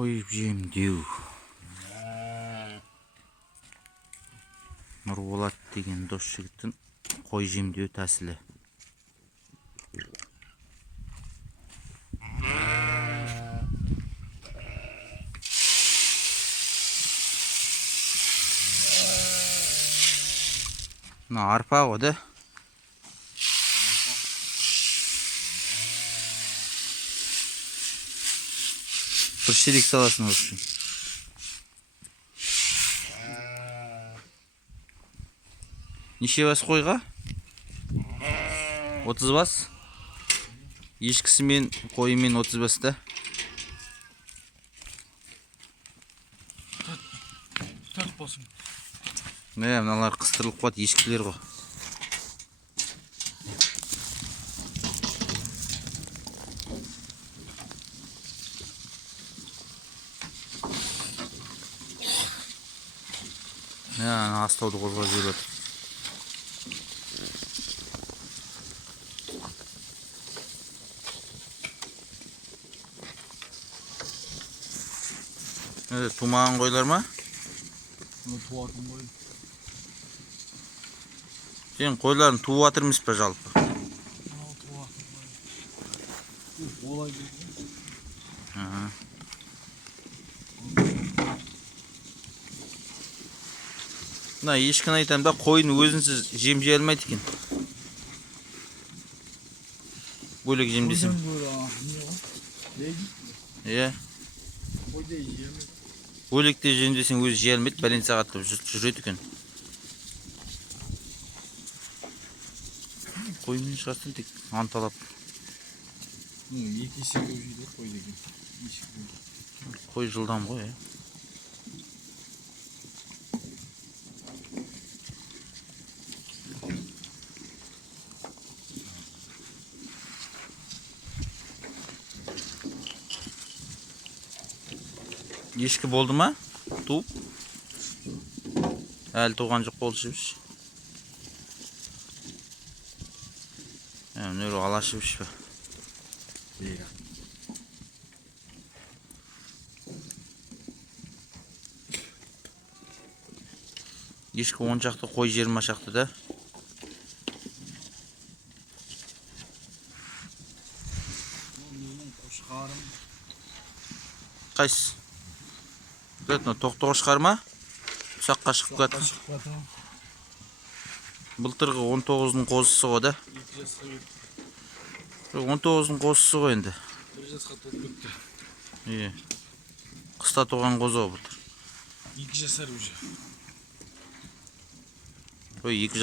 Қой жемдеу. Нұрболат деген дос жігіттің қой жемдеу тәсілі. Мына арпа ғой да. Бір шелек саласың осы. Неше бас қойға? 30 бас. Ешкісі мен қойымен 30 баста. Төрт болсын. Мыналар қыстырылып қуат ешкілер ғой. Астауды қозға жүріп. Тумаған қойлар ма? Туатын қой. Сен қойларын туып жатырмыз ба жалпы? Туатын қой. Олай дейді. Мына ешкіні айтам да, қойын өзінсіз жем жей алмайды екен. Бөлек жемдесем. Иә. Бөлекте жемдесең өзі жей алмайды, бәлен сағаттап жүреді екен. Қоймен шығарсын тек анталап. Екі есе көп жейді қой деген. Қой жылдам ғой, иә. Ешкі болды ма? Туып? Әлі туған жоқ болды жібіш. Өнері ала жібіш ба? Ешкі 10 шақты, қой 20 шақты да. Қайсы? Тоқтығы шығар ма? Ұсаққа шығып кетті. Былтырғы 19-ның қозысы ғой да. 19-ның қозысы ғой енді. 1 жасқа толып кетті. Иә. Қыста туған қозы ғой былтыр. 2 жасар уже. Ой, 2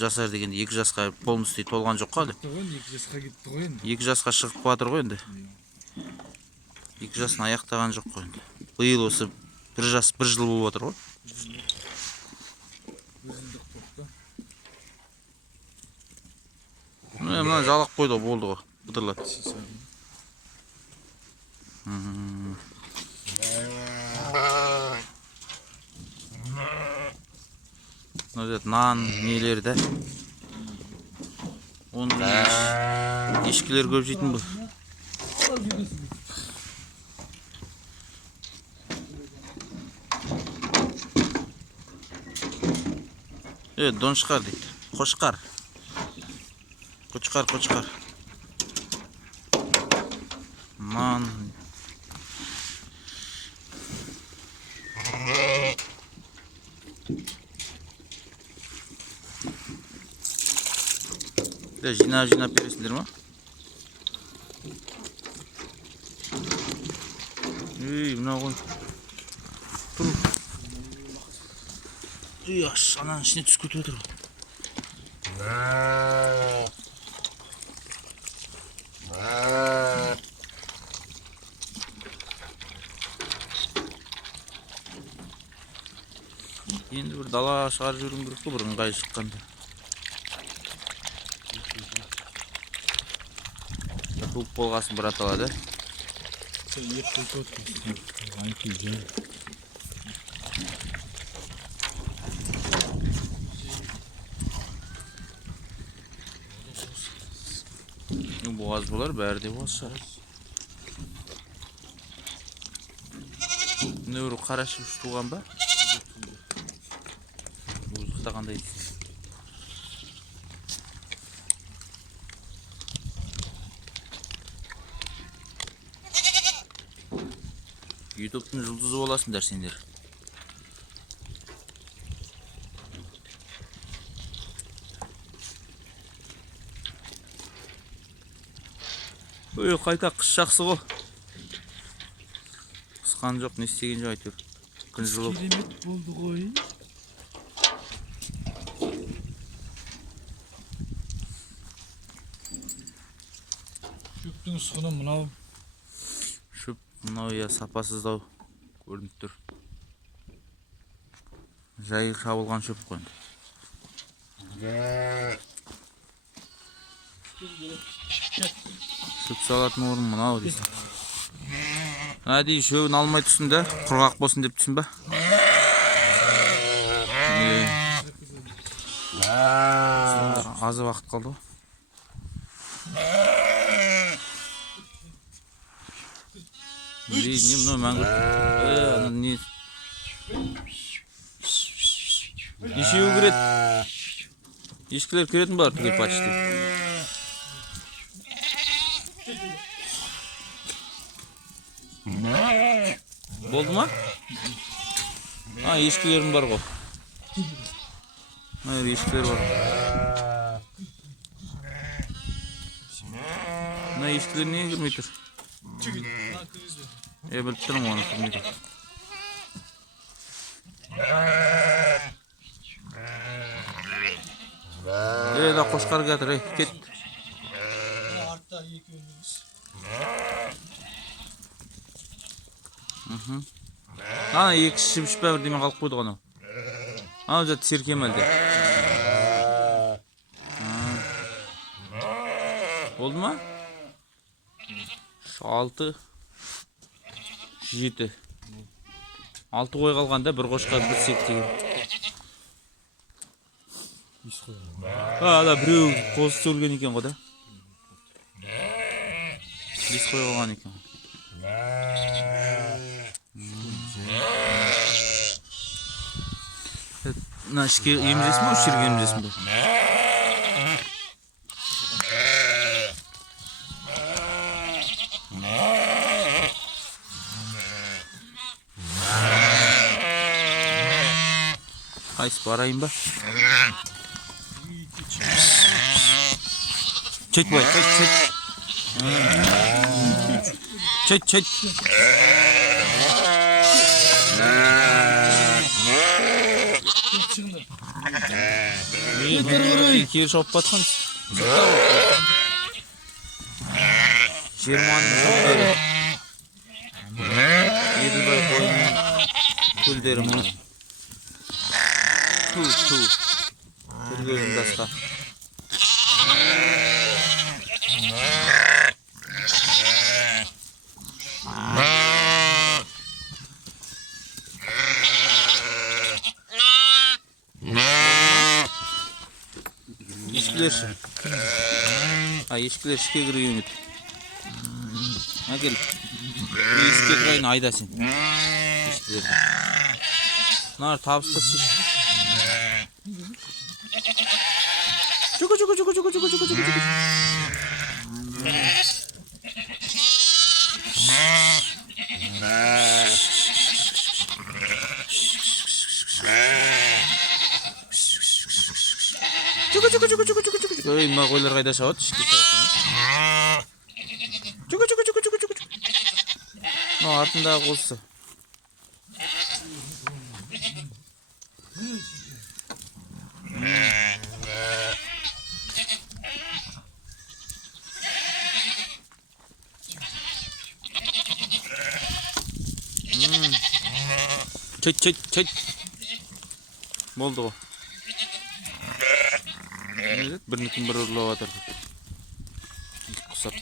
жасар дегенде 2 жасқа полностью толған жоқ қой. 2 жасқа кетті ғой енді. 2 жасқа шығып батыр ғой енді. 2 жасын аяқтаған жоқ қой енді. Биыл осы 1 жас 1 жыл болып отыр ғой. Мына жалақ қойды болды ғой. Бұтырлады. Нан нелері де. Оны ешкілер көп жейтін бұл. Доншқар дейді. Қошқар. Қошқар. Нан. Жинап бересіңдер ма? Мына ғой. Тұр. Ананың ішіне түсіп кетіп отыр. Енді бір дала шығарып жүргім керек қой, бір ыңғайы шыққанда. Туып болғасын бір аталады. Boğaz bular, bərdi boğaz. Нөрі қарашып туған ба? Бұзықта қандай дейсің? Ютубтың жұлдызы боласыңдар сендер. Ой, қайта қыс жақсы ғой. Қысқан жоқ, не істеген жоқ әйтеуір. Күн жылы. Керемет болды ғой. Шөптің ұсқыны мынау. Шөп мынау я сапасыздау көрініп тұр. Жайы шабылған шөп қойды. Шөп салатын орын мынау дейсің. Әдейі шөбін алмай тұрсың да, құрғақ болсын деп тұрсың ба? Азы уақыт қалды ғой. Не мынау мәңгүрт? Не? Ешеуі кіреді. Ешкілер кіретін бар түгел почти. Болды ма? Ешкілерім бар ғой. Ешкілер бар. Ешкілер неге кірмей тұр? Біліп тұрмын оны кірмей тұр. Да қошқар келатыр, кет. Артта екеуміз. Екі шіп бәрі демен қалып қойды ғана. Жат серкем әлде. Болды ма? 6 7 6 қой қалғанда бір қошқа бір сек деген. Біреу қозы өлген екен ғой да. 5 қой қалған екен. Мына ішке емізесің бе, ішерге емізесің бе? Қайсы барайын ба? Çek bay, çek. Çek. Kiri şop batқан. Жерманның шоптары. Еділбай қойының көлдері мұны. Ту. Түргелін дасқа. Ешкілер ішке кіруі үміт. Әкел. Еске кірайын айда сен. Ешкілерді. Нар табыстыр шеш. Жүгі. Ой, мына қойлар қайда шауады? Ішке шауатқан. Жүгі. Артындағы қозысы. Çek. Болды ғой. Бірінікін бір ұрлап атыр. Құсап.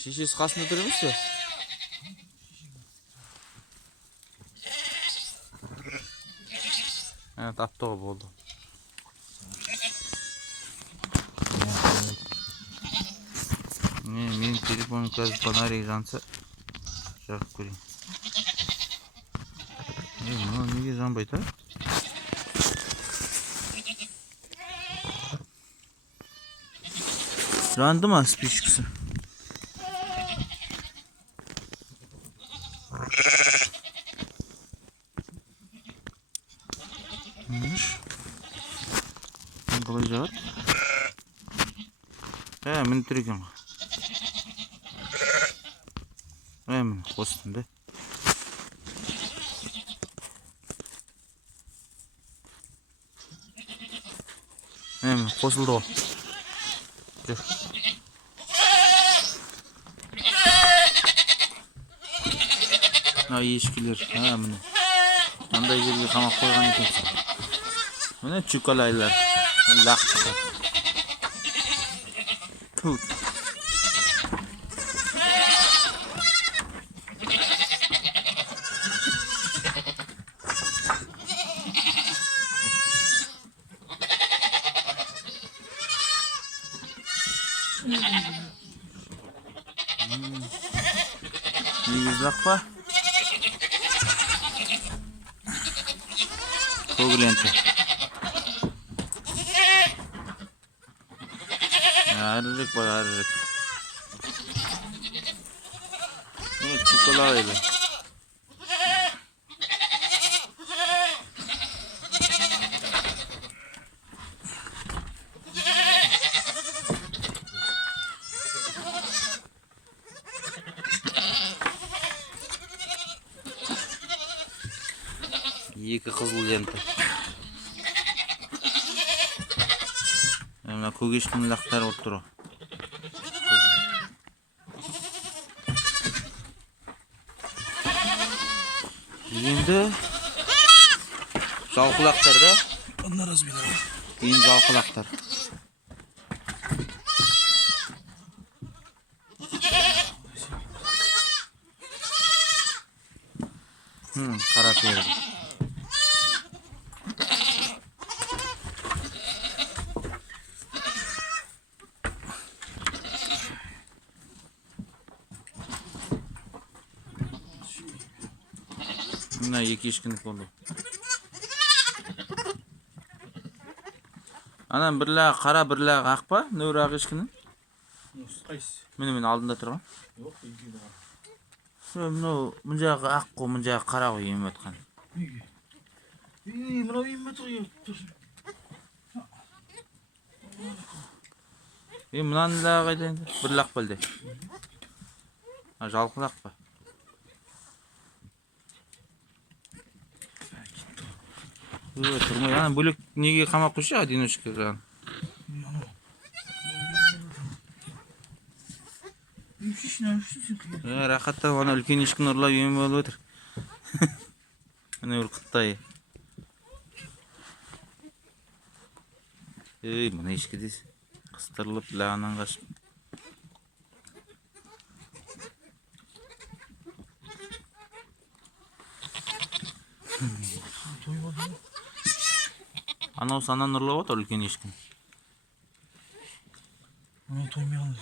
Шешесі қасында тұр емес пе? Тапты ғой, болды. телефоным қазір фонарик жанса жағып көрейін. Мынау неге жанбайды, а? Жанды ма спичкасы? Қалай жағады? Міне тұр екен ғой. Міне қостым да. Міне қосылды ғой. Жүр. Ешкілер. Міне. Мынандай жерге қамап қойған екенсің. Міне чукалайлар. Лақтық. Тут. Негіз лақпа. Көк ленті. Әрірек бай, әрірек. Чукалайлар. Екі қызыл ленті. Мына көгешкінің лақтары болып тұр. Енді жалқылақтар да. Кейін жалқылақтар. Қара пері. Мына екі ешкіні болды. Анан бірлі қара бірлі ақ па? Нөр ақ ешкінің? Міне алдында тұрған. Мынау мұнжағы ақ қой, мұнжағы қара ғой еміп атқан. Мынау еміп тұр. Мынаны да қайда енді? Бірлі ақ бәлде. Жалқыл ақ па? Тұрмай, ана бөлек неге қамап қойшы, одиночка жағын. Рақаттап, ана үлкен ешкіні ұрлап еміп алып отыр. Міне үркіттай. Мына ешкі дес. Қыстырылып, лағынан қашып. Анау санан ұрлап отыр үлкен ешкін. Анау тоймаған.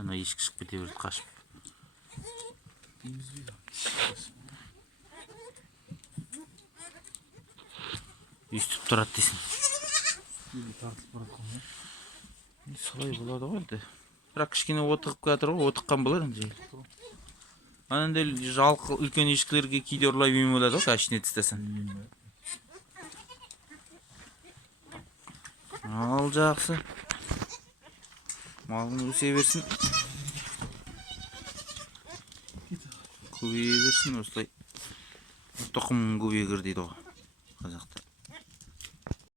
Ана ешкі шығып кете берді қашып. Үстіп тұрады дейсің. Солай болады ғой енді. Бірақ кішкене отығып кетір ғой, отыққан болар енді. Анандай жалқы үлкен ешкілерге кейде ұрлап еміп болады ғой, әшіне тістесін. Ал жақсы. Малың өсе берсін. Көбейе берсін, осылай. Тұқым көбейгір дейді ғой қазақта.